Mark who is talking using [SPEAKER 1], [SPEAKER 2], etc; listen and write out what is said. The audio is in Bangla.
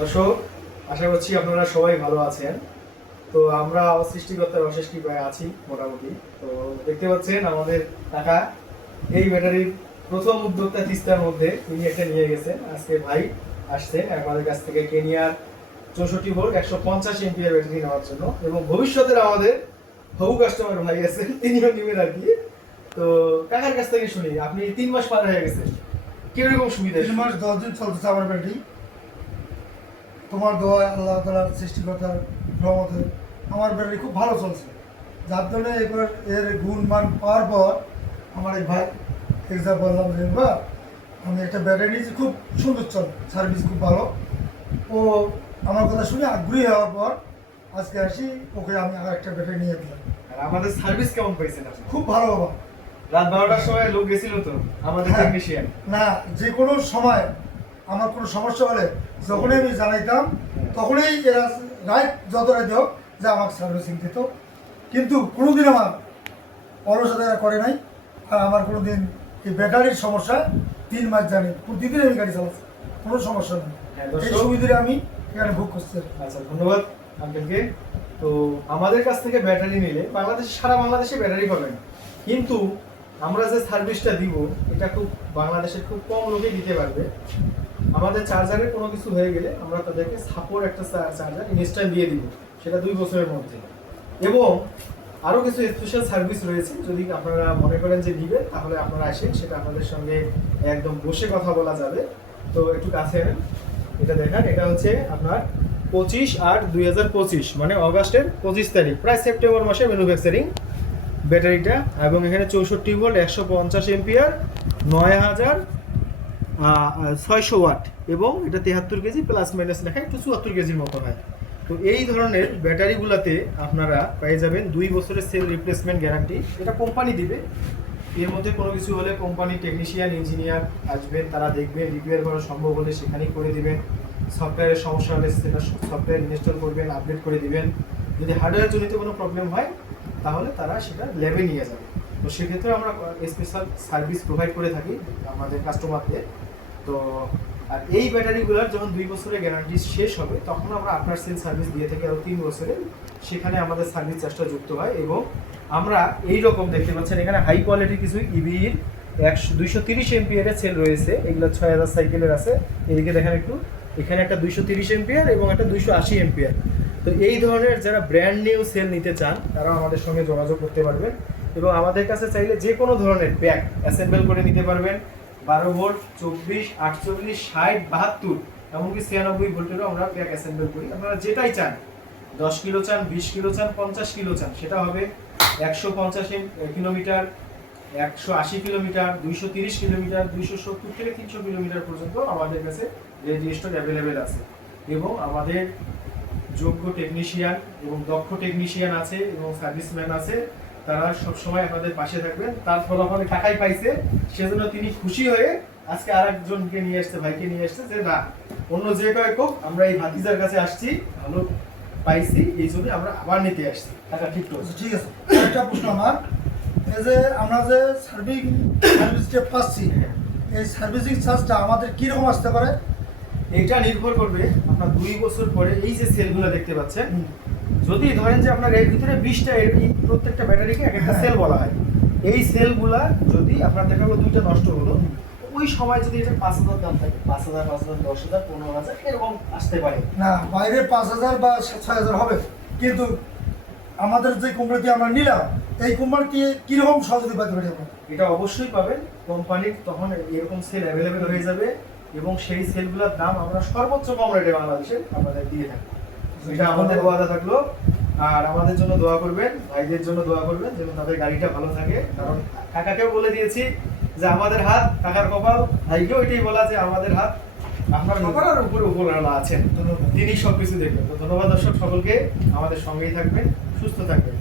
[SPEAKER 1] দর্শক, আশা করছি আপনারা সবাই ভালো আছেন। তো আমরা সৃষ্টিকর্তার অশেষ কৃপায় আছি, মোটামুটি। তো দেখতে পাচ্ছেন আমাদের টাকা এই ব্যাটারির প্রথম উদ্যোক্তা তিস্তার মধ্যে তিনি একটা নিয়ে গেছেন। আজকে ভাই আসছেন আমাদের কাছ থেকে কেনিয়ার চৌষট্টি ভোল্ট, একশো পঞ্চাশ এমপিআর ব্যাটারি নেওয়ার জন্য এবং ভবিষ্যতের আমাদের হবু কাস্টমার ভাই আছেন, তিনিও নেবেন আর কি। তো কাকার কাছ থেকে শুনি, আপনি তিন মাস পার হয়ে গেছেন কীরকম সুবিধা?
[SPEAKER 2] তিন মাস দশ দিন চলতেছে আমার ব্যাটারি। তোমার দোয়া আল্লাহ তালার সৃষ্টিকর্তার রহমতে আমার ব্যাটারি খুব ভালো চলছে। যার জন্য এবার এর গুণ মান পাওয়ার পর আমার এই ভাই এক্সাম বললাম যে বা আমি একটা ব্যাটারি নিয়েছি খুব সুন্দর চল সার্ভিস খুব ভালো। ও আমার কথা শুনে আগ্রহী হওয়ার পর আজকে আসি ওকে আমি আর একটা ব্যাটারি নিয়ে দিলাম।
[SPEAKER 1] আর আমাদের সার্ভিস কেমন পাইছেন
[SPEAKER 2] খুব ভালো বাবা।
[SPEAKER 1] রাত বারোটার সময় লোক গেছিল তো আমাদের
[SPEAKER 2] হ্যাঁ।
[SPEAKER 1] টেকনিশিয়ান
[SPEAKER 2] না যে কোনো সময় আমার কোনো সমস্যা হলে যখনই আমি জানাইতাম তখনই এরা রাইট যত রাত হোক যে আমাকে সার্ভিসিং দিত। কিন্তু কোনোদিন আমার অলসতা করে নাই আর আমার কোনোদিন এই ব্যাটারির সমস্যা তিন মাস জানি। প্রতিদিন আমি গাড়ি চালাচ্ছি কোনো সমস্যা নেই।
[SPEAKER 1] হ্যাঁ,
[SPEAKER 2] এই। সুবিধাটা আমি এখানে ভোগ করছি।
[SPEAKER 1] আচ্ছা ধন্যবাদ আঙ্কেলকে। তো আমাদের কাছ থেকে ব্যাটারি নিলে বাংলাদেশে সারা বাংলাদেশে ব্যাটারি পাবেন। কিন্তু আমরা যে সার্ভিসটা দিব, এটা খুব বাংলাদেশের খুব কম লোকেই দিতে পারবে। আমাদের চার্জারের কোনো কিছু হয়ে গেলে আমরা তাদেরকে সাপোর্ট একটা চার্জার ইনস্ট্যান্ট দিয়ে দিব, সেটা দুই বছরের মধ্যে। এবং আরও কিছু স্পেশাল সার্ভিস রয়েছে, যদি আপনারা মনে করেন যে নিবেন, তাহলে আপনারা আসেন, সেটা আপনাদের সঙ্গে একদম বসে কথা বলা যাবে। তো একটু কাছে এনেন এটা দেখান, এটা হচ্ছে আপনার পঁচিশ আট দুই মানে অগাস্টের পঁচিশ তারিখ, প্রায় সেপ্টেম্বর মাসে ম্যানুফ্যাকচারিং ব্যাটারিটা এবং এখানে চৌষট্টি ভোল্ট একশো পঞ্চাশ এমপিআর নয় হাজার ছয়শো ওয়াট এবং এটা তেহাত্তর কেজি প্লাস মাইনাস লেখা একটু চুয়াত্তর কেজির মতো হয়। তো এই ধরনের ব্যাটারিগুলোতে আপনারা পেয়ে যাবেন দুই বছরের সেল রিপ্লেসমেন্ট গ্যারান্টি এটা কোম্পানি দিবে। এর মধ্যে কোনো কিছু হলে কোম্পানি টেকনিশিয়ান ইঞ্জিনিয়ার আসবেন, তারা দেখবেন রিপেয়ার করা সম্ভব হলে সেখানেই করে দিবেন। সফটওয়্যারের সমস্যা হলে সেটা সফটওয়্যার ইনস্টল করবেন আপডেট করে দিবেন। যদি হার্ডওয়্যার জনিত কোনো প্রবলেম হয় তাহলে তারা সেটা ল্যাবে নিয়ে যাবে। তো সেক্ষেত্রে আমরা স্পেশাল সার্ভিস প্রোভাইড করে থাকি আমাদের কাস্টমারদের তো, আর এই ব্যাটারিগুলোর যখন দুই বছরের গ্যারান্টি শেষ হবে, তখন আমরা আপনার সেল সার্ভিস দিয়ে থাকি। আরও তিন বছরের সেখানে আমাদের সার্ভিস চার্জটা যুক্ত হয় এবং আমরা এই রকম দেখতে পাচ্ছেন, এখানে হাই কোয়ালিটি কিছু E ইভির একশো, দুইশো তিরিশ এমপিয়ার সেল রয়েছে। এগুলো ছয় হাজার সাইকেলের আছে। এদিকে দেখেন একটু, এখানে একটা দুইশো তিরিশ এমপিয়ার এবং একটা দুইশো আশি এমপিয়ার। তো এই ধরনের যারা ব্র্যান্ড নিউ সেল নিতে চান, তারা আমাদের সঙ্গে যোগাযোগ করতে পারবেন এবং আমাদের কাছে চাইলে যে কোনো ধরনের প্যাক অ্যাসেম্বল করে নিতে পারবেন। বারো ভোল্ট চব্বিশ, আটচল্লিশ, ষাট, বাহাত্তর, এমনকি ছিয়ানব্বই ভোল্টেরও আমরা প্যাক অ্যাসেম্বল করি। আপনারা যেটাই চান, দশ কিলো চান, বিশ কিলো চান, পঞ্চাশ কিলো চান, সেটা হবে একশো পঞ্চাশ কিলোমিটার, একশো আশি কিলোমিটার, দুইশো তিরিশ কিলোমিটার, দুইশো সত্তর থেকে তিনশো কিলোমিটার পর্যন্ত আমাদের কাছে রেডি স্টক অ্যাভেলেবেল আছে। এবং আমাদের যোগ্য টেকনিশিয়ান এবং দক্ষ টেকনিশিয়ান আছে এবং সার্ভিসম্যান আছে তারা সবসময় আপনাদের পাশে থাকবেন তার ফলাফলে টাকাই পাইছে সেজন্য তিনি খুশি হয়ে আজকে আর একজনকে নিয়ে আসছে ভাইকে নিয়ে আসছে যে না অন্য যে কয়েক হোক আমরা এই ভাতিজার কাছে আসছি ভালো পাইছি এই জন্য আমরা আবার নিতে আসছি। টাকা ঠিক তো
[SPEAKER 2] আচ্ছা, ঠিক আছে। একটা প্রশ্ন আমার। এই যে আমরা যে সার্ভিং সার্ভিসটা পাচ্ছি এই সার্ভিসিং চার্জটা আমাদের কীরকম আসতে পারে?
[SPEAKER 1] এটা নির্ভর করবে আপনার দুই বছর পরে এই যে সেলগুলো দেখতে পাচ্ছেন যদি ধরেন যে আপনার এর ভিতরে বিশটা এর প্রত্যেকটা ব্যাটারিকে এক একটা সেল বলা হয়। এই সেলগুলা যদি আপনার দেখা গেলো দুইটা নষ্ট হলো ওই সময় যদি এটা পাঁচ হাজার দাম থাকে পাঁচ হাজার পাঁচ হাজার দশ হাজার পনেরো হাজার এরকম আসতে পারে।
[SPEAKER 2] না বাইরে পাঁচ হাজার বা ছয় হাজার হবে। কিন্তু আমাদের যে কোম্পানিতে আমরা নিলাম এই কোম্পানিটি কীরকম সহযোগী পাতে পারি আমরা
[SPEAKER 1] এটা অবশ্যই পাবেন। কোম্পানির তখন এরকম সেল অ্যাভেলেবেল হয়ে যাবে। এবং সেই সেলগুলোর দাম আমরা সর্বোচ্চ কম রেটে বাংলাদেশে আমাদের দিয়ে থাকি। এটা আমাদের ওয়াদা থাকল। আর আমাদের জন্য দোয়া করবেন ভাইদের জন্য দোয়া করবেন যেন তাদের গাড়িটা ভালো থাকে। কারণ কাকাকেও বলে দিয়েছি যে আমাদের হাত কাকার কপাল ভাইকেও এটাই বলা যে আমাদের হাত। আপনার কপাল আর উপরে উপরওয়ালা আছেন। তিনি সবকিছু দেখবেন। তো ধন্যবাদ দর্শক সকলকে। আমাদের সঙ্গেই থাকবেন সুস্থ থাকবেন।